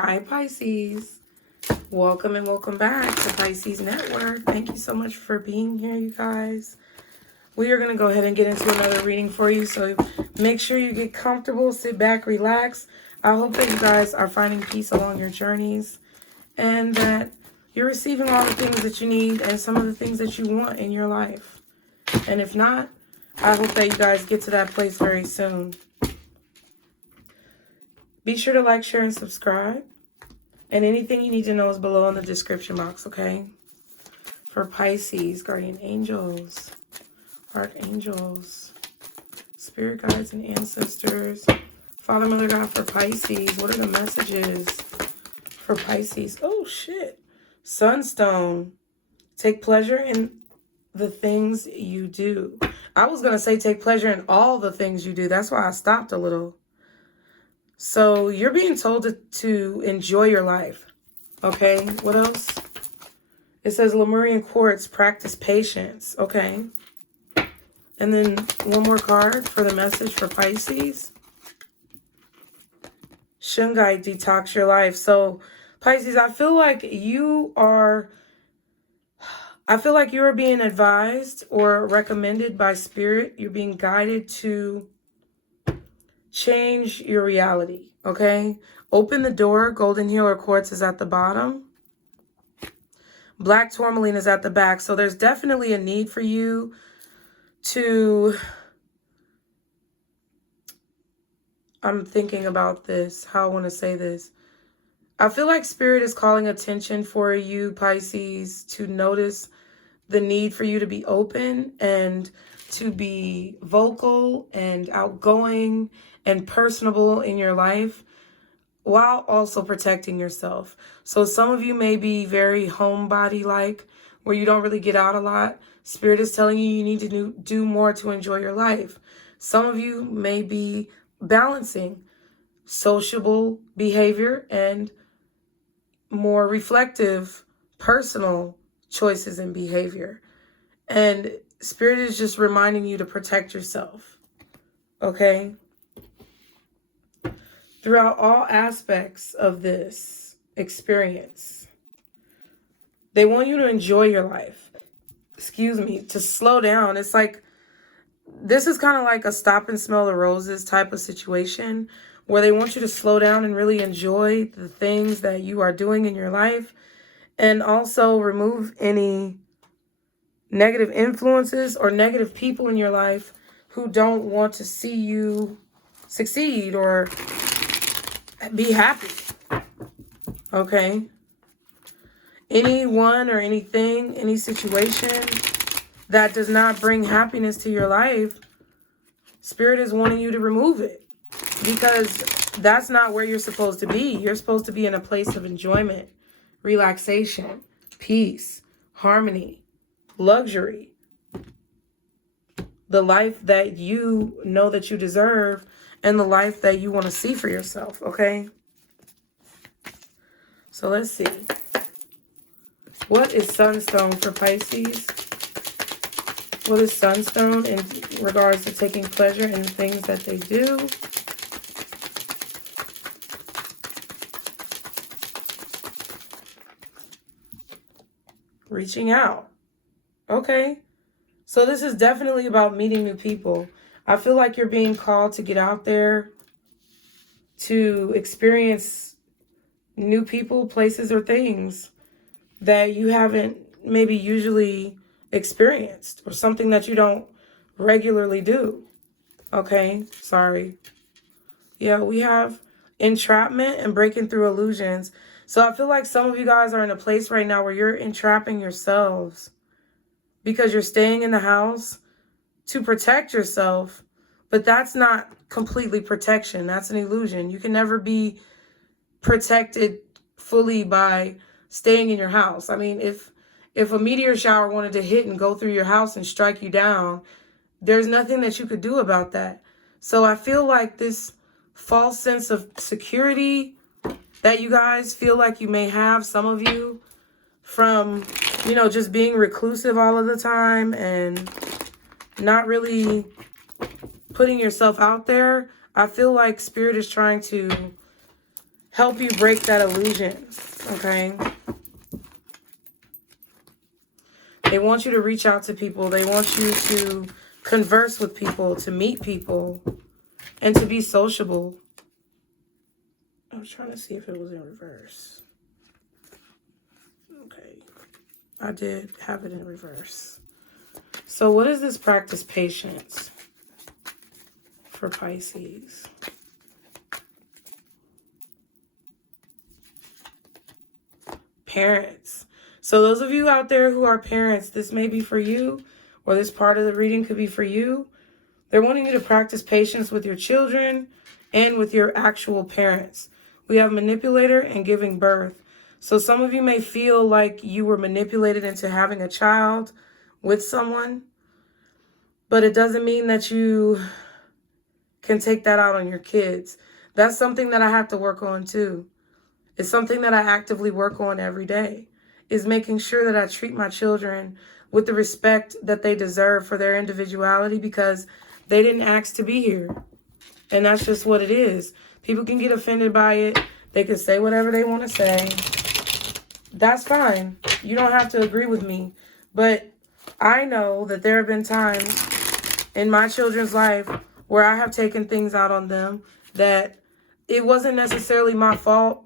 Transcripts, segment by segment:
Hi, Pisces. Welcome and welcome back to Pisces Network. Thank you so much for being here, you guys. We are going to go ahead and get into another reading for you. So make sure you get comfortable, sit back, relax. I hope that you guys are finding peace along your journeys and that you're receiving all the things that you need and some of the things that you want in your life. And if not, I hope that you guys get to that place very soon. Be sure to like, share, and subscribe. And anything you need to know is below in the description box, okay? For Pisces, guardian angels, archangels, spirit guides, and ancestors. Father, Mother, God, for Pisces, what are the messages for Pisces? Oh, shit. Sunstone. Take pleasure in the things you do. I was going to say take pleasure in all the things you do. That's why I stopped a little. So you're being told to enjoy your life. Okay, what else? It says Lemurian quartz, practice patience. Okay. And then one more card for the message for Pisces. Shungai, detox your life. So Pisces, I feel like you are being advised or recommended by spirit. You're being guided to change your reality, okay? Open the door. Golden healer quartz is at the bottom. Black tourmaline is at the back. So there's definitely a need for you to... I'm thinking about this, how I want to say this. I feel like spirit is calling attention for you, Pisces, to notice the need for you to be open and to be vocal and outgoing and personable in your life while also protecting yourself. So some of you may be very homebody-like, where you don't really get out a lot. Spirit is telling you need to do more to enjoy your life. Some of you may be balancing sociable behavior and more reflective personal choices and behavior. And Spirit is just reminding you to protect yourself, okay? Throughout all aspects of this experience, they want you to enjoy your life. Excuse me, to slow down. It's like, this is kind of like a stop and smell the roses type of situation where they want you to slow down and really enjoy the things that you are doing in your life, and also remove any negative influences or negative people in your life who don't want to see you succeed or be happy. Okay? Anyone or anything, any situation that does not bring happiness to your life, Spirit is wanting you to remove it, because that's not where you're supposed to be. You're supposed to be in a place of enjoyment, relaxation, peace, harmony, luxury, the life that you know that you deserve, and the life that you want to see for yourself, okay? So let's see. What is Sunstone for Pisces? What is Sunstone in regards to taking pleasure in the things that they do? Reaching out. Okay, so this is definitely about meeting new people. I feel like you're being called to get out there to experience new people, places, or things that you haven't maybe usually experienced, or something that you don't regularly do. Okay, sorry. Yeah, we have entrapment and breaking through illusions. So I feel like some of you guys are in a place right now where you're entrapping yourselves, because you're staying in the house to protect yourself, but that's not completely protection. That's an illusion. You can never be protected fully by staying in your house. I mean, if a meteor shower wanted to hit and go through your house and strike you down, there's nothing that you could do about that. So I feel like this false sense of security that you guys feel like you may have, some of you, from, you know, just being reclusive all of the time and not really putting yourself out there. I feel like Spirit is trying to help you break that illusion, okay? They want you to reach out to people. They want you to converse with people, to meet people, and to be sociable. I was trying to see if it was in reverse. Okay. I did have it in reverse. So what is this practice patience for Pisces? Parents. So those of you out there who are parents, this may be for you, or this part of the reading could be for you. They're wanting you to practice patience with your children and with your actual parents. We have manipulator and giving birth. So some of you may feel like you were manipulated into having a child with someone, but it doesn't mean that you can take that out on your kids. That's something that I have to work on too. It's something that I actively work on every day, is making sure that I treat my children with the respect that they deserve for their individuality, because they didn't ask to be here. And that's just what it is. People can get offended by it. They can say whatever they want to say. That's fine. You don't have to agree with me. But I know that there have been times in my children's life where I have taken things out on them that it wasn't necessarily my fault,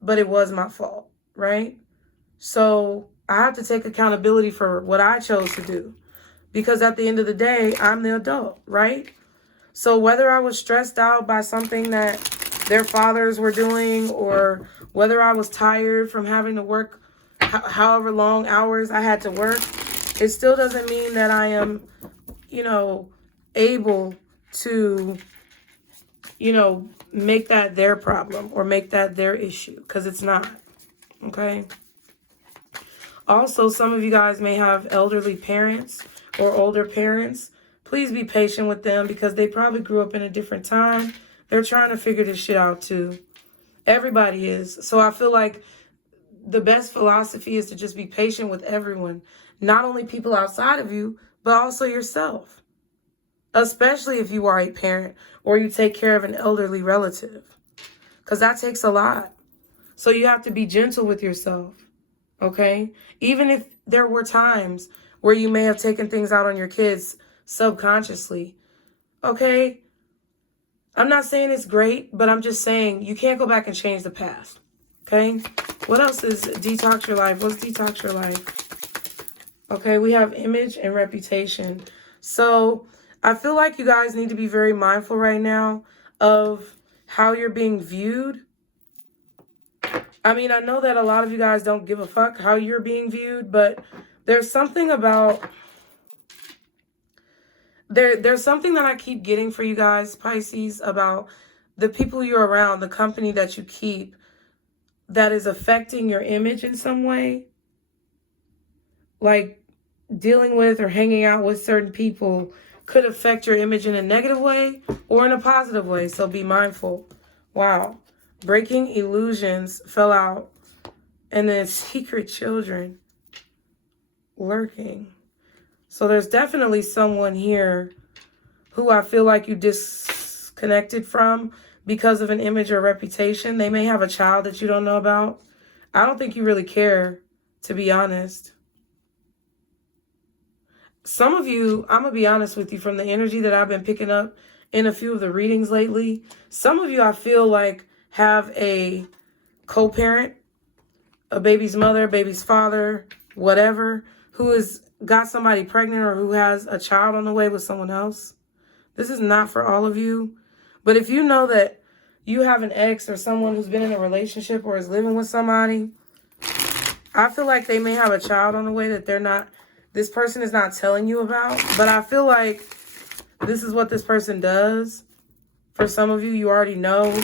but it was my fault, right? So I have to take accountability for what I chose to do, because at the end of the day, I'm the adult, right? So whether I was stressed out by something that their fathers were doing, or whether I was tired from having to work however long hours I had to work, it still doesn't mean that I am, able to, make that their problem or make that their issue, because it's not, okay? Also, some of you guys may have elderly parents or older parents. Please be patient with them, because they probably grew up in a different time. They're trying to figure this shit out too. Everybody is. So I feel like the best philosophy is to just be patient with everyone. Not only people outside of you, but also yourself. Especially if you are a parent or you take care of an elderly relative, because that takes a lot. So you have to be gentle with yourself, okay? Even if there were times where you may have taken things out on your kids subconsciously, okay? I'm not saying it's great, but I'm just saying you can't go back and change the past, okay? What else is detox your life? What's detox your life? Okay, we have image and reputation. So I feel like you guys need to be very mindful right now of how you're being viewed. I mean, I know that a lot of you guys don't give a fuck how you're being viewed, but there's something about... There's something that I keep getting for you guys, Pisces, about the people you're around, the company that you keep, that is affecting your image in some way. Like dealing with or hanging out with certain people could affect your image in a negative way or in a positive way. So be mindful. Wow. Breaking illusions fell out. And then secret children lurking. So there's definitely someone here who I feel like you disconnected from because of an image or reputation. They may have a child that you don't know about. I don't think you really care, to be honest. Some of you, I'm going to be honest with you, from the energy that I've been picking up in a few of the readings lately, some of you I feel like have a co-parent, a baby's mother, baby's father, whatever, who has got somebody pregnant or who has a child on the way with someone else. This is not for all of you. But if you know that you have an ex or someone who's been in a relationship or is living with somebody, I feel like they may have a child on the way that this person is not telling you about. But I feel like this is what this person does. For some of you, you already know.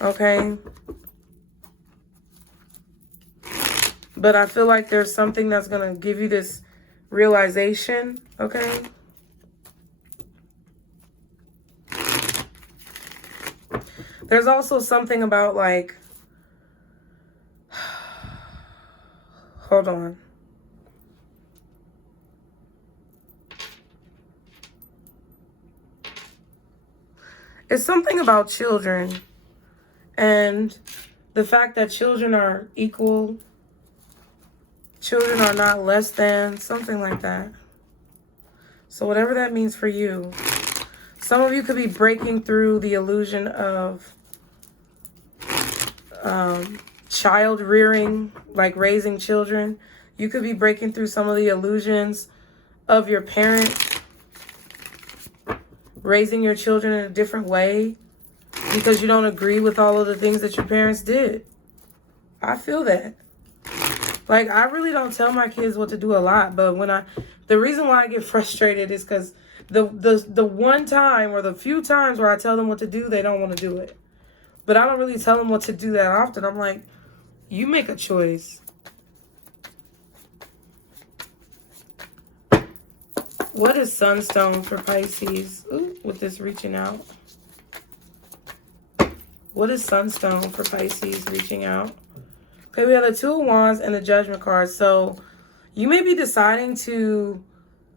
Okay. But I feel like there's something that's going to give you this realization. Okay. There's also something about like, hold on. It's something about children. And the fact that children are equal, children are not less than, something like that. So whatever that means for you. Some of you could be breaking through the illusion of child rearing, like raising children. You could be breaking through some of the illusions of your parents raising your children in a different way because you don't agree with all of the things that your parents did. I feel that. Like, I really don't tell my kids what to do a lot, but the reason why I get frustrated is because the one time or the few times where I tell them what to do, they don't want to do it. But I don't really tell them what to do that often. I'm like, you make a choice. What is sunstone for Pisces? Ooh, with this reaching out. What is sunstone for Pisces reaching out? Okay, we have the Two of Wands and the Judgment card. So you may be deciding to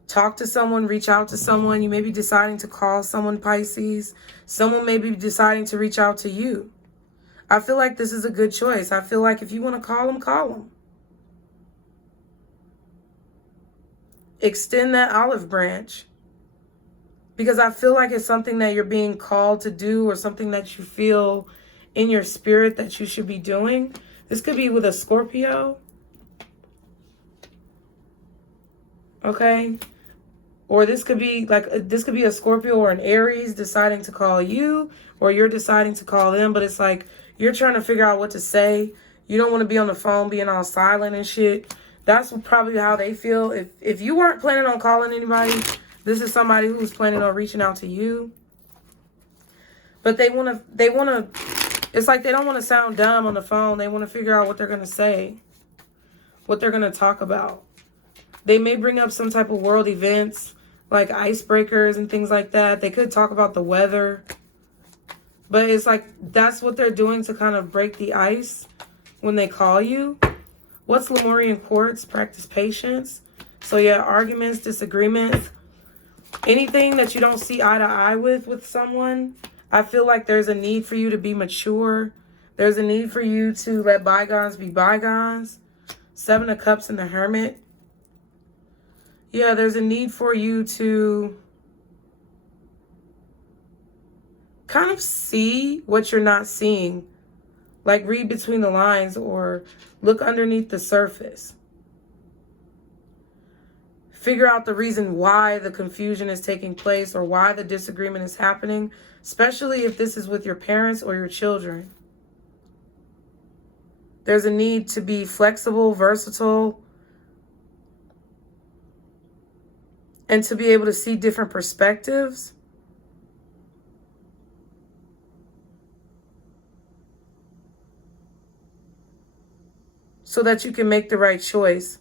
talk to someone, reach out to someone. You may be deciding to call someone, Pisces. Someone may be deciding to reach out to you. I feel like this is a good choice. I feel like if you want to call them, call them. Extend that olive branch. Because I feel like it's something that you're being called to do or something that you feel in your spirit that you should be doing. This could be with a Scorpio. Okay. Or this could be a Scorpio or an Aries deciding to call you, or you're deciding to call them, but it's like you're trying to figure out what to say. You don't want to be on the phone being all silent and shit. That's probably how they feel. If you weren't planning on calling anybody, this is somebody who's planning on reaching out to you. But they want to, it's like they don't want to sound dumb on the phone. They want to figure out what they're going to say, what they're going to talk about. They may bring up some type of world events, like icebreakers and things like that. They could talk about the weather. But it's like that's what they're doing to kind of break the ice when they call you. What's Lemurian quartz? Practice patience. So yeah, arguments, disagreements, anything that you don't see eye to eye with someone. I feel like there's a need for you to be mature. There's a need for you to let bygones be bygones. Seven of Cups and the Hermit. Yeah, there's a need for you to kind of see what you're not seeing. Like read between the lines or look underneath the surface. Figure out the reason why the confusion is taking place or why the disagreement is happening, especially if this is with your parents or your children. There's a need to be flexible, versatile, and to be able to see different perspectives. So that you can make the right choice.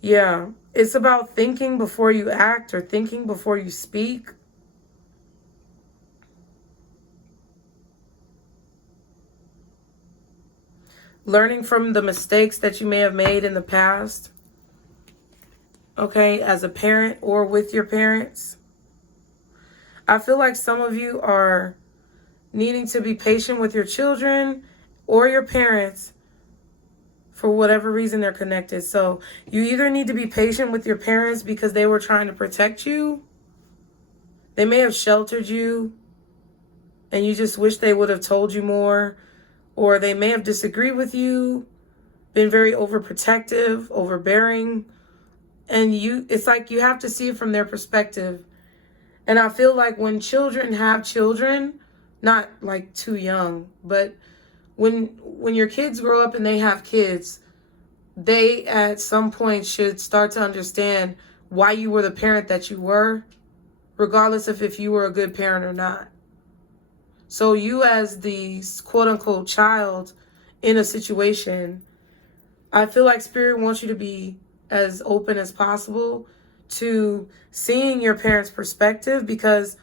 Yeah, it's about thinking before you act or thinking before you speak. Learning from the mistakes that you may have made in the past. Okay, as a parent or with your parents. I feel like some of you are needing to be patient with your children or your parents for whatever reason they're connected. So you either need to be patient with your parents because they were trying to protect you. They may have sheltered you and you just wish they would have told you more. Or they may have disagreed with you, been very overprotective, overbearing. And it's like you have to see it from their perspective. And I feel like when children have children, not like too young, but when your kids grow up and they have kids, they at some point should start to understand why you were the parent that you were, regardless of if you were a good parent or not. So you as the quote-unquote child in a situation, I feel like Spirit wants you to be as open as possible to seeing your parents' perspective because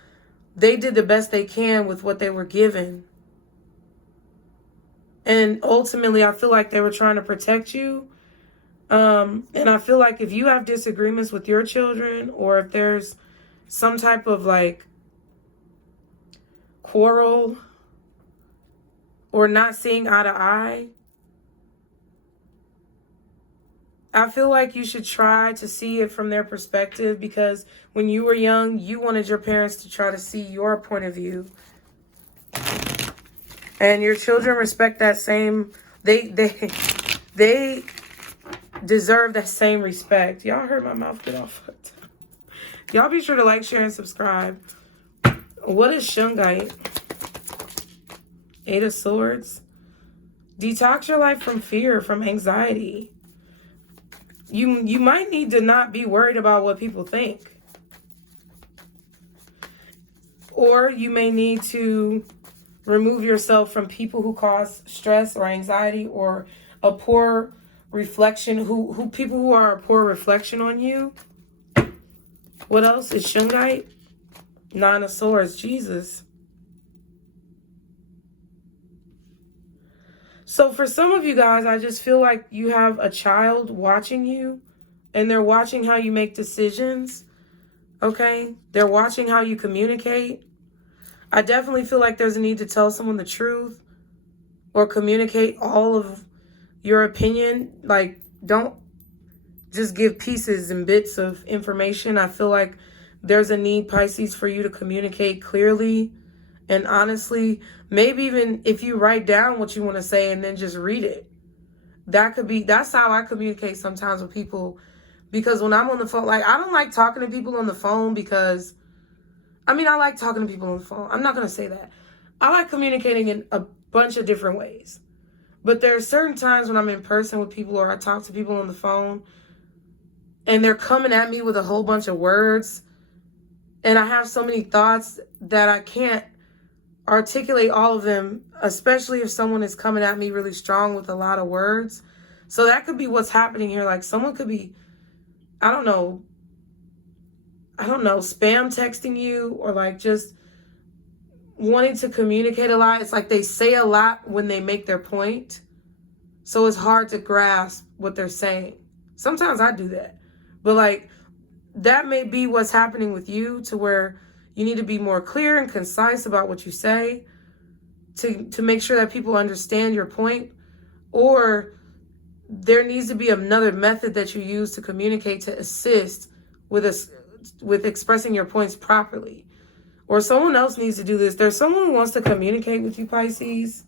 they did the best they can with what they were given. And ultimately, I feel like they were trying to protect you. And I feel like if you have disagreements with your children or if there's some type of like quarrel or not seeing eye to eye, I feel like you should try to see it from their perspective, because when you were young, you wanted your parents to try to see your point of view. And your children respect that same, they deserve that same respect. Y'all heard my mouth get all fucked up. Y'all be sure to like, share, and subscribe. What is Shungite? 8 of Swords. Detox your life from fear, from anxiety. You might need to not be worried about what people think. Or you may need to remove yourself from people who cause stress or anxiety, or a poor reflection, who people who are a poor reflection on you. What else is Shungite? 9 of Swords. Jesus. So for some of you guys, I just feel like you have a child watching you, and they're watching how you make decisions, okay? They're watching how you communicate. I definitely feel like there's a need to tell someone the truth or communicate all of your opinion. Like, don't just give pieces and bits of information. I feel like there's a need, Pisces, for you to communicate clearly and honestly. Maybe even if you write down what you want to say and then just read it. That's how I communicate sometimes with people. Because when I'm on the phone, like, I don't like talking to people on the phone because, I mean, I like talking to people on the phone. I'm not going to say that. I like communicating in a bunch of different ways. But there are certain times when I'm in person with people, or I talk to people on the phone, and they're coming at me with a whole bunch of words, and I have so many thoughts that I can't articulate all of them, especially if someone is coming at me really strong with a lot of words. So that could be what's happening here. Like, someone could be, I don't know, spam texting you, or like just wanting to communicate a lot. It's like they say a lot when they make their point, so it's hard to grasp what they're saying. Sometimes I do that, but like, that may be what's happening with you, to where you need to be more clear and concise about what you say to make sure that people understand your point. Or there needs to be another method that you use to communicate to assist with expressing your points properly. Or someone else needs to do this. There's someone who wants to communicate with you, Pisces,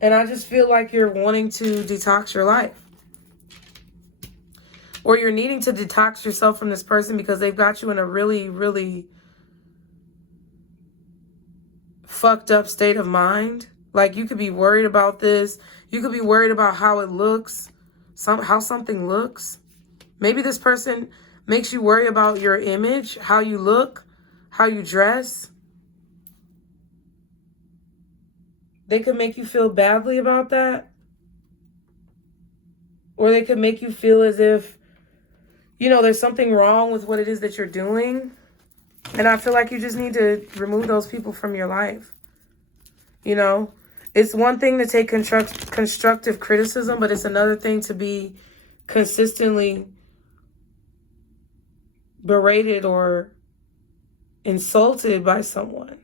and I just feel like you're wanting to detox your life. Or you're needing to detox yourself from this person because they've got you in a really, really fucked up state of mind. Like, you could be worried about this. You could be worried about how it looks, how something looks. Maybe this person makes you worry about your image, how you look, how you dress. They could make you feel badly about that. Or they could make you feel as if, you know, there's something wrong with what it is that you're doing. And I feel like you just need to remove those people from your life. You know, it's one thing to take constructive criticism, but it's another thing to be consistently berated or insulted by someone.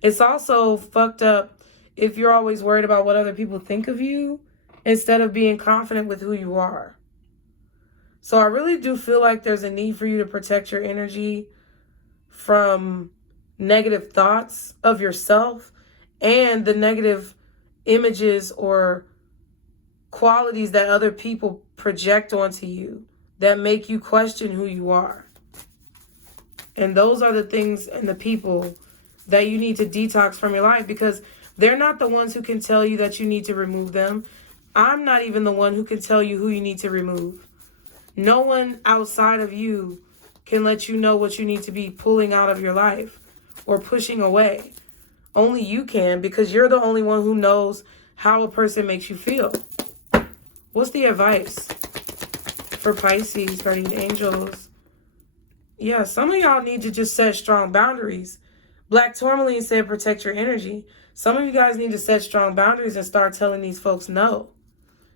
It's also fucked up if you're always worried about what other people think of you instead of being confident with who you are. So I really do feel like there's a need for you to protect your energy from negative thoughts of yourself and the negative images or qualities that other people project onto you that make you question who you are. And those are the things and the people that you need to detox from your life, because they're not the ones who can tell you that you need to remove them. I'm not even the one who can tell you who you need to remove. No one outside of you can let you know what you need to be pulling out of your life or pushing away. Only you can, because you're the only one who knows how a person makes you feel. What's the advice for Pisces, guardian angels? Yeah, some of y'all need to just set strong boundaries. Black Tourmaline said protect your energy. Some of you guys need to set strong boundaries and start telling these folks no.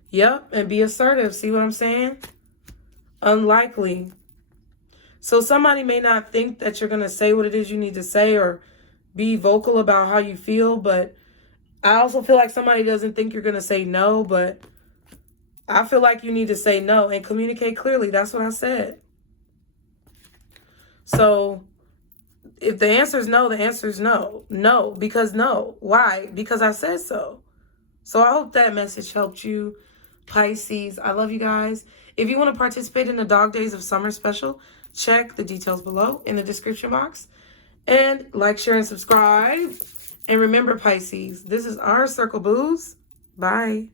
Yep, and be assertive. See what I'm saying? Unlikely. So somebody may not think that you're going to say what it is you need to say or be vocal about how you feel, but I also feel like somebody doesn't think you're going to say no, but I feel like you need to say no and communicate clearly. That's what I said. So if the answer is no, the answer is no. No, because no. Why? Because I said so. So I hope that message helped you, Pisces. I love you guys. If you want to participate in the Dog Days of Summer special, check the details below in the description box. And like, share, and subscribe. And remember, Pisces, this is our Circle Booze. Bye.